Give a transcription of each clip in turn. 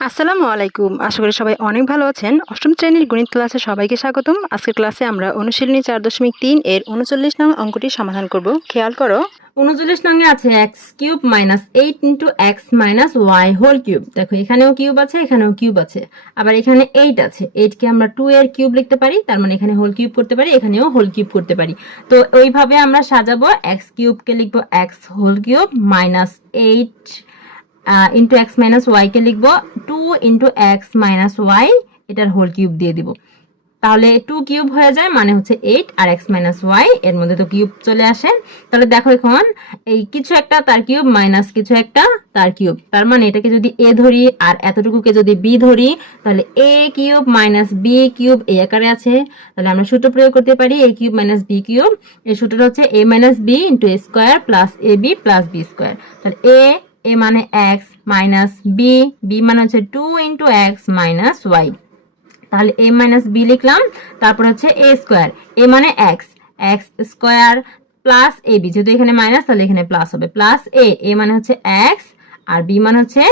আসসালামু আলাইকুম। আশা করি সবাই অনেক ভালো আছেন। অষ্টম শ্রেণির গণিত ক্লাসে সবাইকে স্বাগতম। আজকের ক্লাসে আমরা অনুশীলনী চার দশমিক তিন এর উনচল্লিশ নং অঙ্কটি সমাধান করব। খেয়াল করো। উনচল্লিশ নঙ্গে আছে X cube minus eight into X minus Y whole cube. দেখো, এখানেও কিউব আছে, এখানেও কিউব আছে। আবার এখানে এইট আছে। এইটকে আমরা টু এর কিউব লিখতে পারি, তার মানে এখানে হোল কিউব করতে পারি, এখানেও হোল কিউব করতে পারি। তো ওইভাবে আমরা সাজাবো এক্স কিউবকে লিখব X whole cube minus eight into X minus ওয়াইকে লিখব two into X minus Y এটার হোল কিউব দিয়ে দিব। তাহলে টু কিউব হয়ে যায় মানে হচ্ছে এইট আর এক্স মাইনাস ওয়াই এর মধ্যে তো কিউব চলে আসে। তাহলে দেখো এখন, এই কিছু একটা, তার কিউব মাইনাস কিছু একটা, তার কিউব তার মানে এটাকে যদি এ ধরি, আর এতটুকুকে যদি বি ধরি, তাহলে A cube minus B cube এই আকারে আছে। তাহলে আমরা সূত্র প্রয়োগ করতে পারি A cube minus B cube এই সূত্রটা হচ্ছে A minus B into A square plus A B plus B square তাহলে এ এ মানে এক্স মাইনাস বি বি মানে হচ্ছে two into X minus Y তাহলে এ মাইনাস বি লিখলাম, তারপর হচ্ছে এ স্কোয়ার এ মানে X X square plus A B যেহেতু এখানে মাইনাস তাহলে এখানে প্লাস হবে। প্লাস এ এ মানে হচ্ছে এক্স আর বি মানে হচ্ছে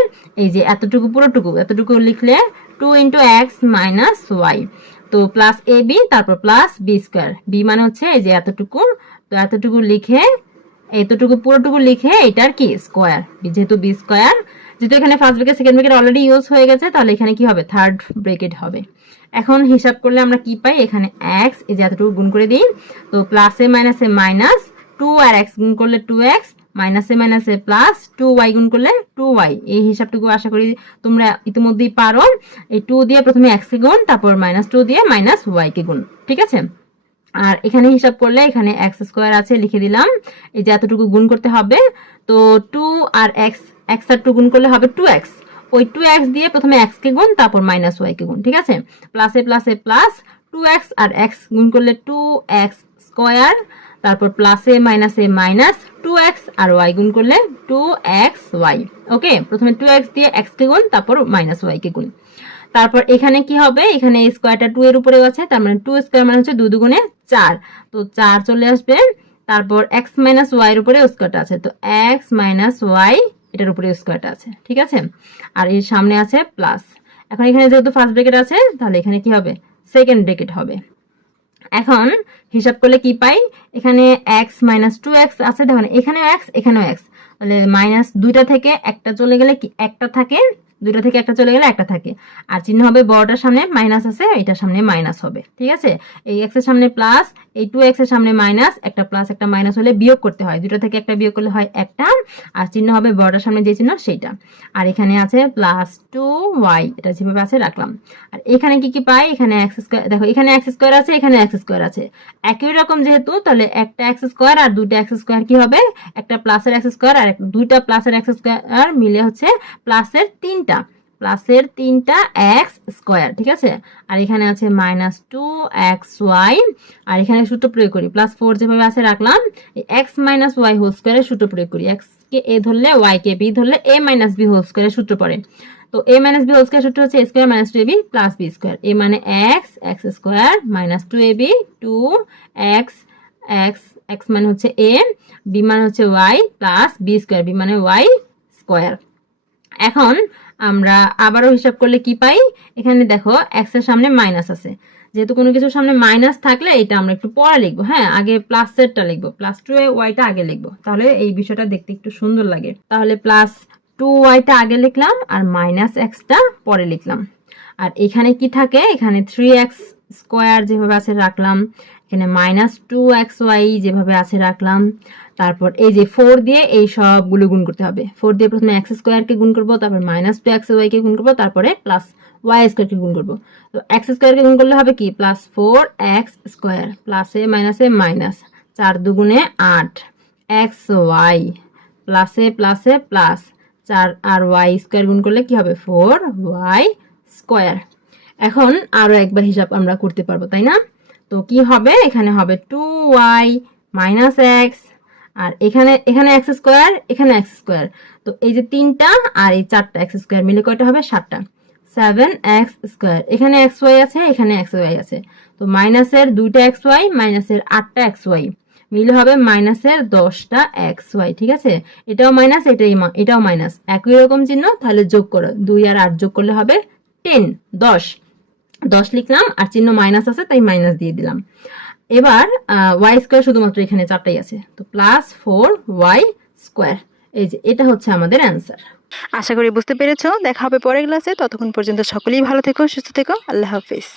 এই যে এতটুকু, পুরোটুকু। এতটুকু লিখলে two into X minus Y তো প্লাস এ বি তারপর প্লাস বি স্কোয়ার বি মানে হচ্ছে এই যে এতটুকু, তো এতটুকু লিখে এতটুকু পুরোটুকু লিখে এটার কি স্কোয়ার যেহেতু বি স্কোয়ার যেহেতু এখানে first bracket second bracket already use হয়ে গেছে, তাহলে এখানে কি হবে? থার্ড ব্রেকেট হবে। এখন হিসাব করলে আমরা কি পাই? এখানে এক্স এই যে এতটুকু গুণ করে দিই, তো প্লাসে মাইনাসে মাইনাস টু আর এক্স গুণ করলে টু এক্স মাইনাসে মাইনাসে প্লাস টু ওয়াই গুণ করলে টু ওয়াই এই হিসাবটুকু আশা করি তোমরা ইতিমধ্যেই পারো। এই টু দিয়ে প্রথমে এক্স কে গুণ, তারপর মাইনাস টু দিয়ে মাইনাস ওয়াই কে গুণ, ঠিক আছে? আর এখানে হিসাব করলে এখানে এক্স স্কোয়ার আছে, লিখে দিলাম। এই যে এতটুকু গুণ করতে হবে। তো টু আর এক্স এক্স আর টু গুণ করলে হবে টু এক্স ওই টু এক্স দিয়ে প্রথমে এক্স কে গুণ, তারপর মাইনাস ওয়াই কে গুণ, ঠিক আছে? প্লাসে প্লাসে প্লাস টু এক্স আর এক্স গুণ করলে টু এক্স স্কোয়ার তারপর প্লাসে মাইনাসে মাইনাস টু এক্স আর ওয়াই গুণ করলে টু এক্স ওয়াই ওকে প্রথমে টু এক্স দিয়ে এক্স কে গুণ, তারপর মাইনাস ওয়াই কে গুণ। তারপর এখানে কি হবে? এখানে স্কোয়ারটা টু এর উপরেও আছে, তার মানে টু স্কোয়ার মানে হচ্ছে দু দুগুণে চার। তো চার চলে আসবে, তারপর এক্স মাইনাস ওয়াই এর উপরে স্কোয়ারটা আছে। তো এক্স মাইনাস ওয়াই এটার উপরে স্কোয়ারটা আছে, ঠিক আছে? আর এর সামনে আছে প্লাস এখন এখানে যেহেতু ফার্স্ট ব্রেকেট আছে, তাহলে এখানে কি হবে? সেকেন্ড ব্রেকেট হবে। এখন হিসাব করলে কি পাই? এখানে এক্স মাইনাস টু এক্স আছে দেখুন এখানেও এক্স এখানেও এক্স তাহলে মাইনাস দুইটা থেকে একটা চলে গেলে কি? একটা থাকে দুইটা থেকে একটা চলে গেলে একটা থাকে। আর চিহ্ন হবে বড়টার সামনে মাইনাস আছে এটার সামনে মাইনাস হবে, ঠিক আছে? এই এক্সের সামনে প্লাস এই টু এক্সের সামনে মাইনাস একটা প্লাস একটা মাইনাস হলে বিয়োগ করতে হয়। দুটো থেকে একটা বিয়োগ করলে হয় একটা, আর চিহ্ন হবে বড়টার সামনে যে চিহ্ন সেইটা। আর এখানে আছে প্লাস টু ওয়াই এটা যেভাবে আছে রাখলাম। আর এখানে কি কি পাই? এখানে এক্স স্কোয়ার দেখো, এখানে এক্স স্কোয়ার আছে, এখানে এক্স স্কোয়ার আছে। একই রকম যেহেতু, তাহলে একটা এক্স স্কোয়ার আর দুইটা এক্স স্কোয়ার কি হবে? একটা প্লাসের এক্স স্কোয়ার আর দুইটা প্লাসের এক্স স্কোয়ার মিলে হচ্ছে প্লাসের তিনটা। প্লাসের তিনটা এক্স স্কোয়ার ঠিক আছে? আর এখানে আছে মাইনাস টু এক্স ওয়াই আর এখানে সূত্র প্রয়োগ করি। প্লাস ফোর যেভাবে আছে রাখলাম এক্স মাইনাস ওয়াই হোল স্কোয়ারের সূত্র প্রয়োগ করি। এক্স কে এ ধরলে ওয়াই কে বি ধরলে এ মাইনাস বি হোল স্কোয়ারের সূত্র পড়ে। তো A minus B whole square সূত্র হচ্ছে square minus two A B plus B square A মানে X X square minus two A B two X X X মানে হচ্ছে এ বি মানে হচ্ছে Y plus B square B মানে Y square এখন আমরা আবারও হিসাব করলে কি পাই? এখানে দেখো এক্সের সামনে মাইনাস আছে। যেহেতু কোনো কিছুর সামনে মাইনাস থাকলে এটা আমরা একটু পরে লিখব হ্যাঁ? আগে প্লাসেরটা লিখব। প্লাস টু এ ওয়াইটা আগে লিখব। তাহলে এই বিষয়টা দেখতে একটু সুন্দর লাগে। তাহলে প্লাস টু ওয়াইটা আগে লিখলাম আর মাইনাস এক্সটা পরে লিখলাম। আর এখানে কি থাকে? এখানে থ্রি এক্স স্কোয়ার যেভাবে আছে রাখলাম। এখানে মাইনাস টু এক্স ওয়াই যেভাবে আছে রাখলাম। তারপর এই যে ফোর দিয়ে এই সবগুলো গুণ করতে হবে। ফোর দিয়ে প্রথমে এক্স স্কোয়ারকে গুণ করব, তারপর মাইনাস টু এক্স ওয়াইকে গুণ করব, তারপরে প্লাস ওয়াই স্কোয়ারকে গুণ করব। তো এক্স স্কোয়ারকে গুণ করলে হবে কি? প্লাস ফোর এক্স স্কোয়ার প্লাসে মাইনাসে মাইনাস চার দুগুণে আট। এক্স ওয়াই প্লাসে প্লাসে প্লাস চার আর ওয়াই স্কোয়ার গুণ করলে কি হবে? ফোর ওয়াই স্কোয়ার এখন আরও একবার হিসাব আমরা করতে পারব, তাই না? তো কি হবে? এখানে হবে টু ওয়াই মাইনাস এক্স আর এখানে এখানে এক্স স্কোয়ার এখানে এক্স স্কোয়ার তো এই যে তিনটা আর এই চারটা এক্স স্কোয়ার মিলে কয়টা হবে? সাতটা। সেভেন এক্স স্কোয়ার এখানে এক্স ওয়াই আছে, এখানে এক্স ওয়াই আছে। তো মাইনাসের দুইটা এক্স ওয়াই মাইনাসের আটটা এক্স ওয়াই মিল হবে মাইনাসের দশটা এক্স ওয়াই ঠিক আছে? এটাও মাইনাস এটাই এটাও মাইনাস একই রকম চিহ্ন, তাহলে যোগ করো। দুই আর আট যোগ করলে হবে টেন দশ। দশ লিখলাম আর চিহ্ন মাইনাস আছে, তাই মাইনাস দিয়ে দিলাম। এবার ওয়াই স্কোয়ার শুধুমাত্র এখানে চারটাই আছে। তো প্লাস ফোর ওয়াই স্কোয়ার এই যে, এটা হচ্ছে আমাদের অ্যান্সার আশা করি বুঝতে পেরেছ। দেখা হবে পরের ক্লাসে ততক্ষণ পর্যন্ত সকলেই ভালো থেকো, সুস্থ থেকো। আল্লাহ হাফিজ।